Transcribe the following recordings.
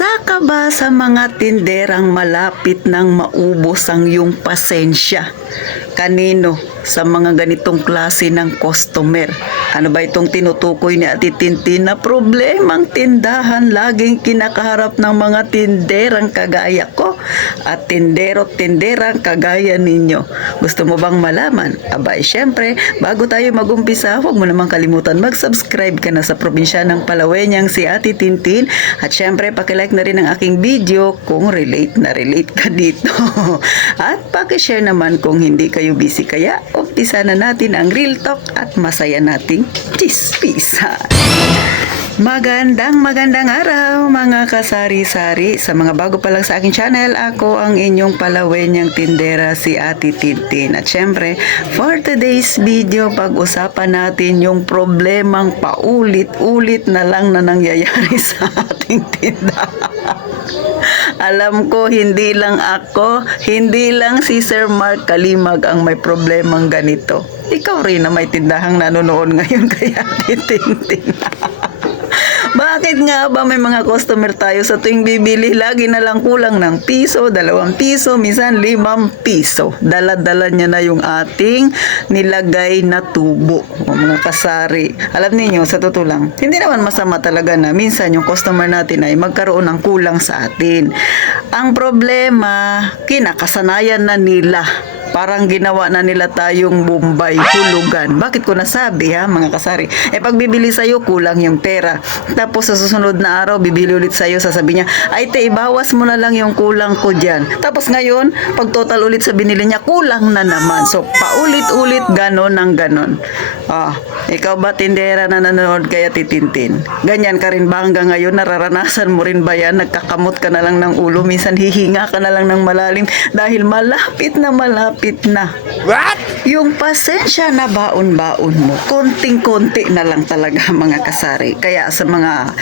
Isa ka ba sa mga tinderang malapit nang maubos ang iyong pasensya? Kanino sa mga ganitong klase ng customer? Ano ba itong tinutukoy ni Ate Tintin na problemang tindahan laging kinakaharap ng mga tinderang kagaya ko at tindero-tinderang kagaya ninyo? Gusto mo bang malaman? Abay, syempre, bago tayo magumpisa, huwag mo namang kalimutan mag-subscribe ka na sa probinsya ng Palawenyang si Ate Tintin at syempre, pakilike na rin ang aking video kung relate na relate ka dito. At pakishare naman kung hindi kayo busy, kaya umpisa na natin ang real talk at masaya nating chismisan. Magandang araw mga kasari-sari. Sa mga bago pa lang sa aking channel, ako ang inyong Palawenyang tindera si Ate Tintin. At syempre, for today's video, pag-usapan natin yung problemang paulit-ulit na lang na nangyayari sa ating tindahan. Alam ko, hindi lang ako, hindi lang si Sir Mark Kalimag ang may problemang ganito. Ikaw rin na may tindahang nanonood ngayon kaya Tintin. Bakit nga ba may mga customer tayo sa tuwing bibili, lagi na lang kulang ng piso, 2 piso, minsan 5 piso. Dala-dala niya na yung ating nilagay na tubo. O mga kasari. Alam niyo sa totoo lang, hindi naman masama talaga na minsan yung customer natin ay magkaroon ng kulang sa atin. Ang problema, kinakasanayan na nila. Parang ginawa na nila tayong Bombay, hulugan. Bakit ko nasabi ha mga kasari? Pag bibili sa'yo, kulang yung pera. Tapos sa susunod na araw, bibili ulit sa'yo, sasabi niya, ay te, ibawas mo na lang yung kulang ko dyan. Tapos ngayon, pag total ulit sa binili niya, kulang na naman. So, paulit-ulit, ganon ng ganon. Ikaw ba tindera na nanonood kaya Titintin? Ganyan ka rin ba hanggang ngayon? Nararanasan mo rin ba yan? Nagkakamot ka na lang ng ulo, minsan hihinga ka na lang ng malalim dahil malapit na. What? Yung pasensya na baon-baon mo, konting-konti na lang talaga mga kasari. Kaya sa mga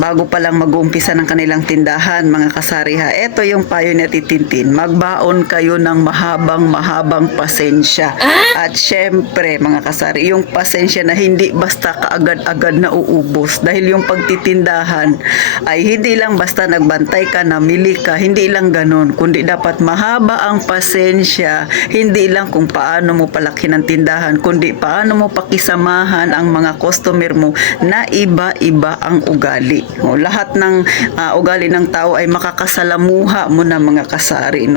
bago pa lang mag-uumpisa ng kanilang tindahan, mga kasari ha, eto yung payo ni Titintin, magbaon kayo ng mahabang pasensya. At syempre mga kasari, yung pasensya na hindi basta kaagad-agad na uubos. Dahil yung pagtitindahan ay hindi lang basta nagbantay ka, namili ka, hindi lang ganun, kundi dapat mahaba ang pasensya. Hindi lang kung paano mo palaki ng tindahan, kundi paano mo pakisamahan ang mga customer mo na iba-iba ang ugali. Lahat ng ugali ng tao ay makakasalamuha mo na mga kasari.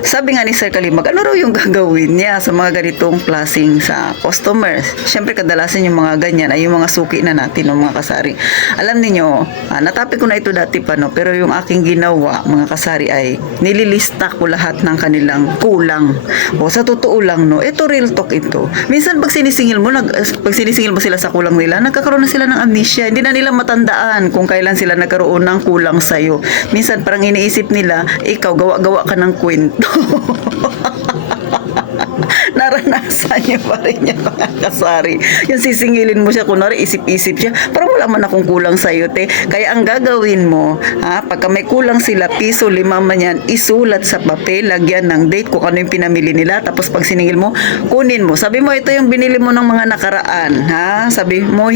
Sabi nga ni Sir Kalimag, ano raw yung gagawin niya sa mga ganitong klaseng sa customers? Siyempre kadalasan yung mga ganyan ay yung mga suki na natin, mga kasari. Alam niyo, natapik ko na ito dati pa, pero yung aking ginawa, mga kasari, ay nililista ko lahat ng kanilang kulang. Sa totoo lang, ito real talk ito. Minsan pag sinisingil mo sila sa kulang nila, nagkakaroon na sila ng amnesia. Hindi na nila matandaan kung kailan sila nagkaroon ng kulang sa'yo. Minsan parang iniisip nila, ikaw gawa-gawa ka ng kwento. Naranasan niyo pa rin yan mga kasari. Yung sisingilin mo siya, kunwari isip-isip siya, parang wala man akong kulang sa'yo te. Kaya ang gagawin mo, pagka may kulang sila, piso, 5 man yan, isulat sa papel, lagyan ng date kung ano yung pinamili nila, tapos pag siningil mo, kunin mo. Sabi mo, ito yung binili mo ng mga nakaraan. Sabi mo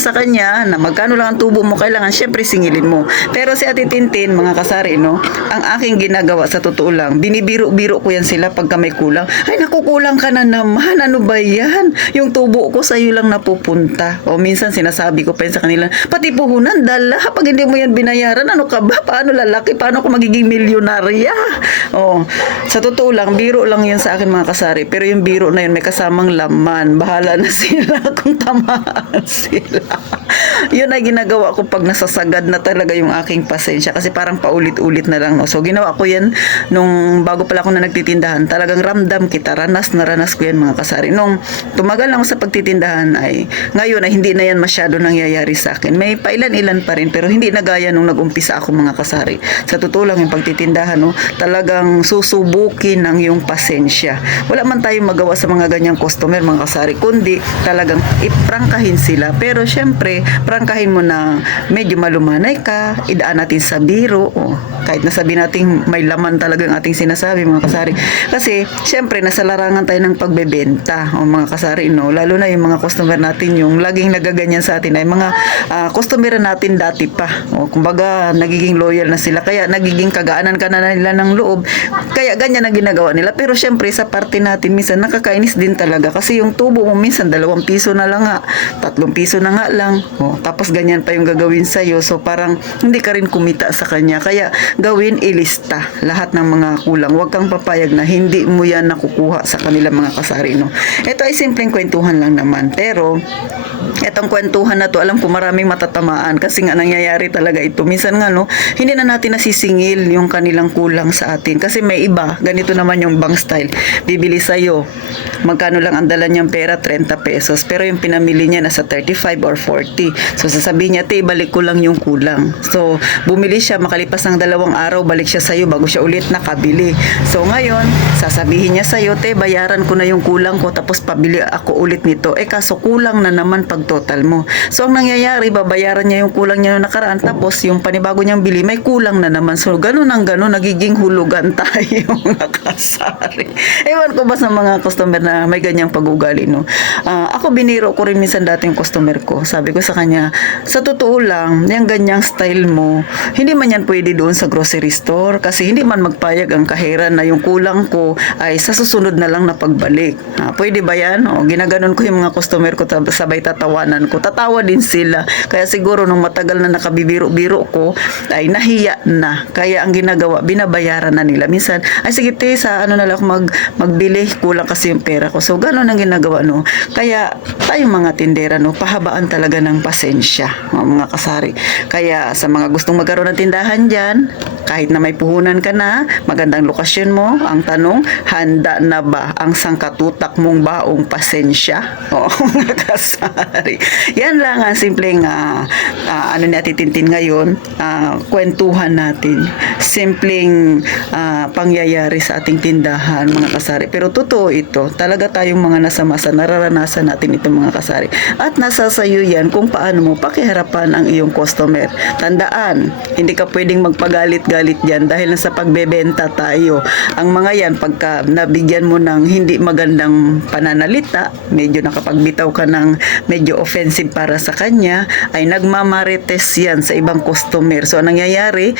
sa kanya na magkano lang ang tubo mo kailangan, syempre singilin mo. Pero si Ate Tintin, mga kasari, ang aking ginagawa sa totoo lang, binibiro-biro ko yan sila pagka may kulang. Ay, nakukulang ka na naman. Ano ba yan? Yung tubo ko sa'yo lang napupunta. O minsan sinasabi ko pa sa kanila, pati puhunan, dala. Pag hindi mo yan binayaran, ano ka ba? Paano lalaki? Paano ako magiging milyonarya? Sa totoo lang, biro lang yun sa akin mga kasari. Pero yung biro na yun may kasamang laman. Bahala na sila kung tamaan sila. Yun ay ginagawa ko pag nasasagad na talaga yung aking pasensya. Kasi parang paulit-ulit na lang. So ginawa ko yan nung bago pala ako na nagtitindahan. Talagang ramdam kita. Ranas ko yan mga kasari. Nung tumagal ako sa pagtitindahan ay ngayon ay hindi na yan masyado nangyayari sa akin. May pailan-ilan pa rin pero hindi na gaya nung nag-umpisa ako mga kasari. Sa totoo lang yung pagtitindahan, talagang susubukin ng yung pasensya. Wala man tayong magawa sa mga ganyang customer mga kasari, kundi talagang iprangkahin sila. Pero syempre, prangkahin mo na medyo malumanay ka, idaan natin sa biro, kahit nasabi natin may laman talaga ang ating sinasabi mga kasari. Kasi, syempre, nasa larangan tayo ng pagbebenta o mga kasari, no? Lalo na yung mga customer natin, yung laging nagaganyan sa atin ay mga customer natin dati pa. O, kumbaga, nagiging loyal na sila. Kaya, nagiging kagaanan ka na nila ng loob. Kaya, ganyan ang ginagawa nila. Pero, syempre, sa parte natin, minsan, nakakainis din talaga. Kasi yung tubo mo, minsan, 2 piso na lang nga, 3 piso na nga lang. O, tapos, ganyan pa yung gagawin sa'yo. So, parang, hindi ka rin kumita sa kanya. Kaya, gawin ilista lahat ng mga kulang. Huwag kang papayag na hindi mo yan nakukuha sa kanila mga kasari, no? Ito ay simpleng kwentuhan lang naman. Pero, etong kwentuhan na to, alam ko maraming matatamaan kasi nga nangyayari talaga ito. Minsan nga, no, hindi na natin nasisingil yung kanilang kulang sa atin. Kasi may iba, ganito naman yung bank style. Bibili sa'yo, magkano lang ang dala niyang pera? 30 pesos. Pero yung pinamili niya nasa 35 or 40. So, sasabihin niya, ibalik ko lang yung kulang. So, bumili siya, makalipas ng 2 araw, balik siya sa'yo bago siya ulit nakabili. So, ngayon, sasabihin niya sa'yo, bayaran ko na yung kulang ko, tapos pabili ako ulit nito. Kaso kulang na naman pag total mo. So, ang nangyayari, babayaran niya yung kulang niya noong nakaraan, tapos yung panibago niyang bili, may kulang na naman. So, ganun ang ganun, nagiging hulugan tayo, mga kasari. Ewan ko ba sa mga customer na may ganyang pag-ugali, no? Ako, biniro ko rin minsan dati yung customer ko. Sabi ko sa kanya, sa totoo lang, yung ganyang style mo, hindi man yan pwede doon sa grocery store kasi hindi man magpayag ang kahera na yung kulang ko ay sa susunod na lang na pagbalik. Pwede ba yan? Ginaganon ko yung mga customer ko, sabay tatawanan ko. Tatawa din sila. Kaya siguro nung matagal na nakabibiro-biro ko ay nahiya na. Kaya ang ginagawa, binabayaran na nila. Minsan, ay sige te, sa ano na lang magbili, kulang kasi yung pera ko. So, gano'n ang ginagawa, no? Kaya, tayong mga tindera, no, pahabaan talaga ng pasensya, mga kasari. Kaya, sa mga gustong magkaroon ng tindahan dyan, kahit na may puhunan ka na, magandang lokasyon mo, ang tanong, handa na ba ang sangkatutak mong baong pasensya? O, mga kasari. Yan lang ang simpleng ano ni Ate Tintin ngayon, kwentuhan natin. Simpleng pangyayari sa ating tindahan, mga kasari. Pero totoo ito, talaga tayong mga nasa masa, nararanasan natin ito, mga kasari. At nasa sayo yan kung paano mo pakiharapan ang iyong customer. Tandaan, hindi ka pwedeng magpagalit-galit dyan dahil sa pagbebenta tayo. Ang mga yan, pagka nabigyan mo ng hindi magandang pananalita, medyo nakapagbitaw ka ng medyo offensive para sa kanya, ay nagmamarites yan sa ibang customer. So, anong nangyayari,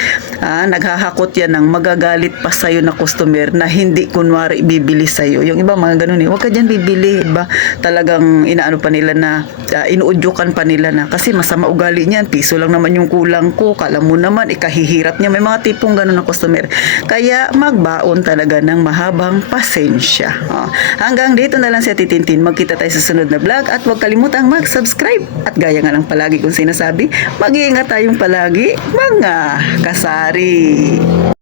naghahakot yan ng magagalit pa sa'yo na customer na hindi kunwari bibili sa'yo. Yung iba mga ganun huwag ka dyan bibili. Iba talagang inaano pa nila na, inuudyukan pa nila na, kasi masama ugali niyan, piso lang naman yung kulang ko, kala mo naman, ikahihirap niya. May mga tipong ganun na customer. Kaya magbaon talaga ng mahabang pasensya. Hanggang dito na lang si Ate Tintin. Magkita tayo sa sunod na vlog at huwag kalimutang mag-subscribe. At gaya nga lang palagi kong sinasabi, mag-iingat tayong palagi, mga kasari.